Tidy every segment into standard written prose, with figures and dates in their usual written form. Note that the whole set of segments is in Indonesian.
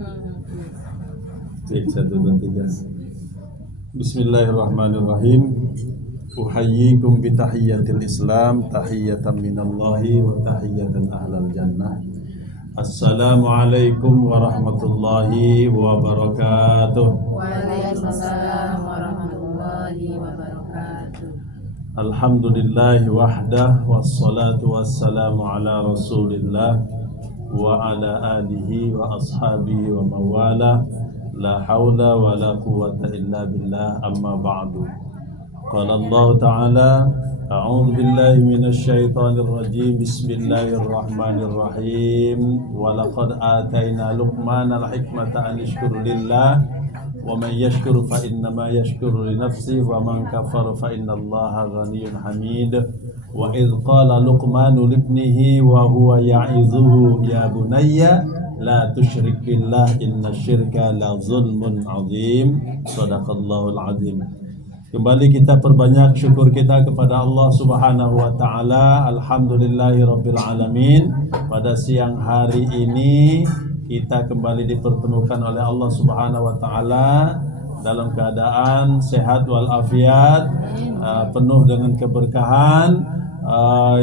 Cek 1, 2, 3. Bismillahirrahmanirrahim. Uhayyikum bitahiyyatil Islam, tahiyatan minallahi wa tahiyatan ahlal jannah. Assalamualaikum warahmatullahi wabarakatuh. Waalaikumsalam warahmatullahi wabarakatuh. Alhamdulillahi wahdah, wassalatu wassalamu ala rasulillah wa ala alihi wa ashabihi wa mawala. La hawla wa la quwwata illa billah, amma ba'du. Qala Allah Ta'ala, a'udzu billahi minasy syaithanir rajim. Bismillahirrahmanirrahim. Wa laqad atayna Luqmanal hikmata an yashkur lillah wa man yashkur fa innama yashkuru li nafsihi wa man kafara fa innallaha ghaniyyun hamid. Wa idh qala Luqmanu libnihi wa huwa ya'izuhu ya bunayya la tusyrik billah inna syirka la zulmun azim. Sadaqallahul azim. Kembali kita perbanyak syukur kita kepada Allah Subhanahu wa taala. Alhamdulillahi rabbil alamin. Pada siang hari ini kita kembali dipertemukan oleh Allah Subhanahu wa taala dalam keadaan sehat walafiat, penuh dengan keberkahan,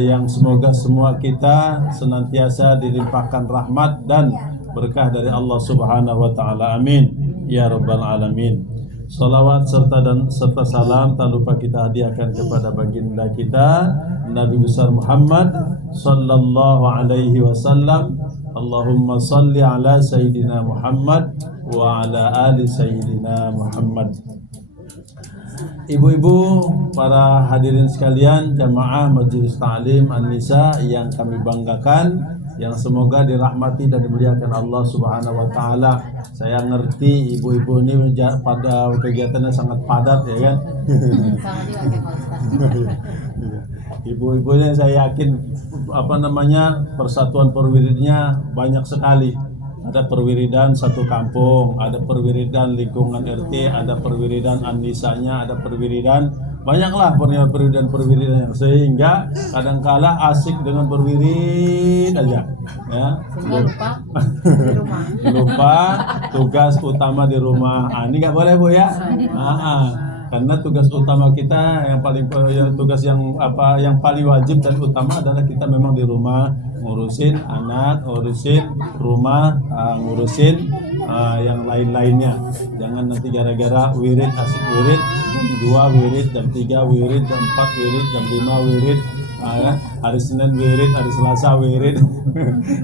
yang semoga semua kita senantiasa dilimpahkan rahmat dan berkah dari Allah Subhanahu wa taala. Amin ya rabbal alamin. Salawat serta salam tak lupa kita hadiahkan kepada baginda kita Nabi besar Muhammad sallallahu alaihi wasallam. Allahumma salli ala sayyidina Muhammad wa ala ali sayyidina Muhammad. Ibu-ibu, para hadirin sekalian, jamaah Majelis Ta'lim An-Nisa yang kami banggakan, yang semoga dirahmati dan dimuliakan Allah Subhanahu wa taala. Saya ngerti ibu-ibu ini pada kegiatannya sangat padat, ya kan? Ibu-ibunya saya yakin persatuan perwiridnya banyak sekali. Ada perwiridan satu kampung, ada perwiridan lingkungan RT, ada perwiridan An-Nisanya, ada perwiridan, banyaklah perwiridan sehingga kadangkala asik dengan berwirid aja, ya. Lupa tugas utama di rumah. Ini nggak boleh, Bu, ya. Karena tugas utama kita yang paling wajib dan utama adalah kita memang di rumah ngurusin anak, ngurusin rumah, ngurusin yang lain-lainnya. Jangan nanti gara-gara wirid asik wirid, jam 2 wirid, jam 3 wirid, jam 4 wirid, jam 5 wirid, hari Senin wirid, hari Selasa wirid,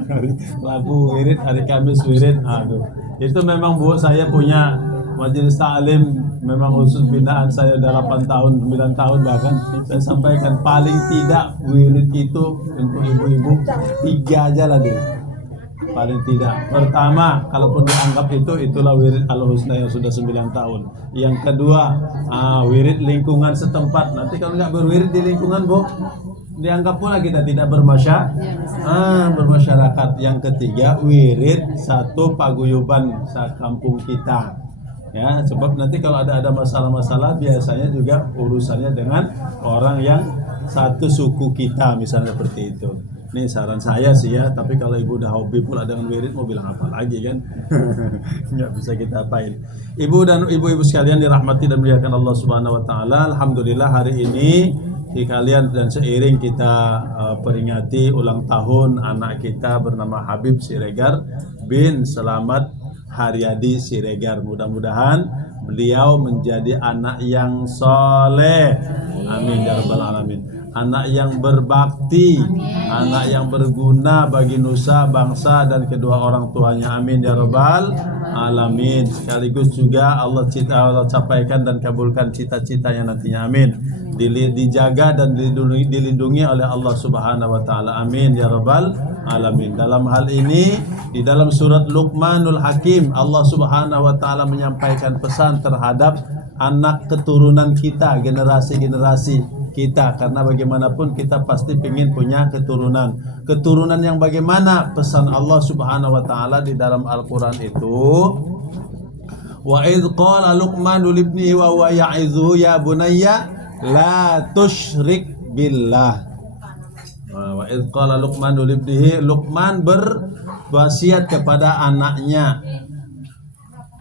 hari Rabu wirid, hari Kamis wirid. Aduh, itu memang, Bu, saya punya Majelis Ta'lim, memang khusus binaan saya udah 8 tahun, 9 tahun bahkan. Saya sampaikan paling tidak wirid itu untuk ibu-ibu 3 aja lah deh. Paling tidak. Pertama, kalaupun dianggap itulah wirid Al-Husna yang sudah 9 tahun. Yang kedua, wirid lingkungan setempat. Nanti kalau nggak berwirid di lingkungan, Bu, dianggap pula kita tidak bermasyarakat. Yang ketiga, wirid satu paguyuban sekampung kita. Ya, sebab nanti kalau ada masalah-masalah biasanya juga urusannya dengan orang yang satu suku kita, misalnya seperti itu. Ini saran saya sih ya, tapi kalau ibu udah hobi pula dengan wirid mau bilang apa lagi kan? Nggak bisa kita apain. Ibu dan ibu-ibu sekalian dirahmati dan dimuliakan Allah Subhanahu wa taala. Alhamdulillah hari ini di kalian dan seiring kita peringati ulang tahun anak kita bernama Habib Siregar bin Selamat Haryadi Siregar. Mudah-mudahan beliau menjadi anak yang soleh. Amin ya rabbal alamin. Anak yang berbakti, anak yang berguna bagi nusa, bangsa dan kedua orang tuanya. Amin ya rabbal alamin. Sekaligus juga Allah capaikan dan kabulkan cita-citanya nantinya. Amin. Dijaga dan dilindungi oleh Allah Subhanahu wa taala. Amin ya rabbal alamin. Dalam hal ini di dalam surat Luqmanul Hakim, Allah Subhanahu wa taala menyampaikan pesan terhadap anak keturunan kita, generasi-generasi kita, karena bagaimanapun kita pasti ingin punya keturunan yang bagaimana. Pesan Allah Subhanahu wa taala di dalam Al-Qur'an itu, wa idz qala Luqmanu libnihi wa huwa ya'izuhu ya bunayya la tusyrik billah. Wa idz qala Luqmanu libnihi, Luqman berwasiat kepada anaknya,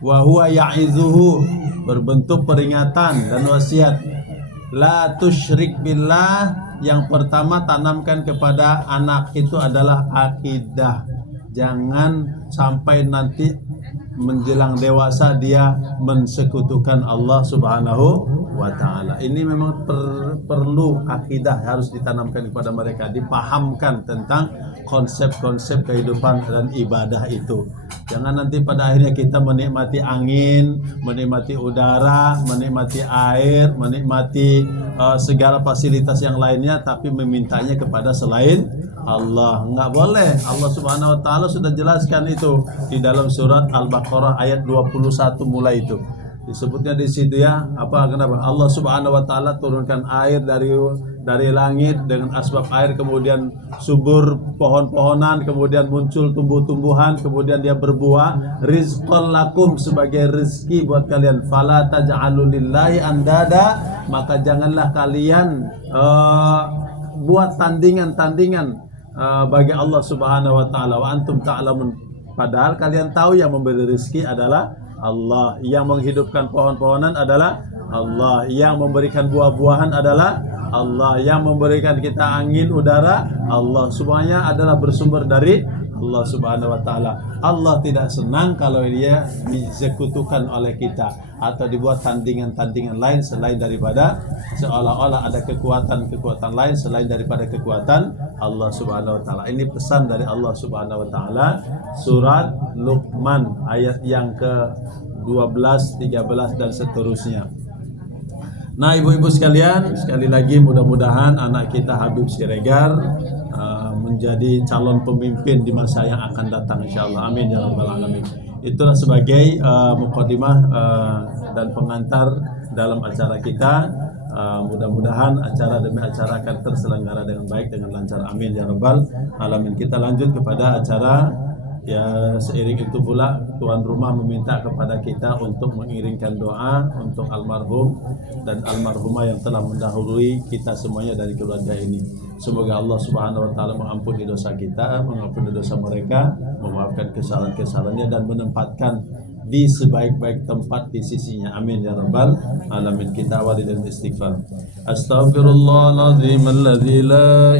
wa huwa ya'izuhu, berbentuk peringatan dan wasiat. La tusyrik billah, yang pertama tanamkan kepada anak itu adalah akidah. Jangan sampai nanti menjelang dewasa dia mensekutukan Allah Subhanahu wa ta'ala. Ini memang perlu akidah, harus ditanamkan kepada mereka, dipahamkan tentang konsep-konsep kehidupan dan ibadah itu. Jangan nanti pada akhirnya kita menikmati angin, menikmati udara, menikmati air, menikmati segala fasilitas yang lainnya, tapi memintanya kepada selain Allah. Enggak boleh. Allah Subhanahu wa ta'ala sudah jelaskan itu di dalam surat Al-Baqarah ayat 21 mulai itu. Disebutnya di situ ya, kenapa? Allah Subhanahu wa ta'ala turunkan air dari langit dengan asbab air, kemudian subur pohon-pohonan, kemudian muncul tumbuh-tumbuhan, kemudian dia berbuah, rizqan lakum, sebagai rezeki buat kalian. Fala taj'alu lillahi andada, maka janganlah kalian buat tandingan-tandingan bagi Allah Subhanahu wa ta'ala. Wa antum ta'lamun, padahal kalian tahu yang memberi rezeki adalah Allah, yang menghidupkan pohon-pohonan adalah Allah, yang memberikan buah-buahan adalah Allah, yang memberikan kita angin, udara, Allah. Semuanya adalah bersumber dari Allah Subhanahu wa ta'ala. Allah tidak senang kalau dia disekutukan oleh kita atau dibuat tandingan-tandingan lain selain daripada, seolah-olah ada kekuatan-kekuatan lain selain daripada kekuatan Allah Subhanahu wa ta'ala. Ini pesan dari Allah Subhanahu wa ta'ala, surat Luqman ayat yang ke-12, 13 dan seterusnya. Nah, ibu-ibu sekalian, sekali lagi mudah-mudahan anak kita Habib Siregar menjadi calon pemimpin di masa yang akan datang, insyaallah. Amin ya rabbal alamin. Itulah sebagai mukadimah dan pengantar dalam acara kita. Mudah-mudahan acara demi acara akan terselenggara dengan baik, dengan lancar. Amin ya rabbal alamin. Kita lanjut kepada acara. Ya, seiring itu pula tuan rumah meminta kepada kita untuk mengiringkan doa untuk almarhum dan almarhumah yang telah mendahului kita semuanya dari keluarga ini. Semoga Allah Subhanahu wa ta'ala mengampuni dosa kita, mengampuni dosa mereka, memaafkan kesalahan-kesalahannya, dan menempatkan di sebaik-baik tempat di sisinya. Amin ya rabbal alamin. Kita awali dengan istighfar. Astaghfirullahaladzim alladzi la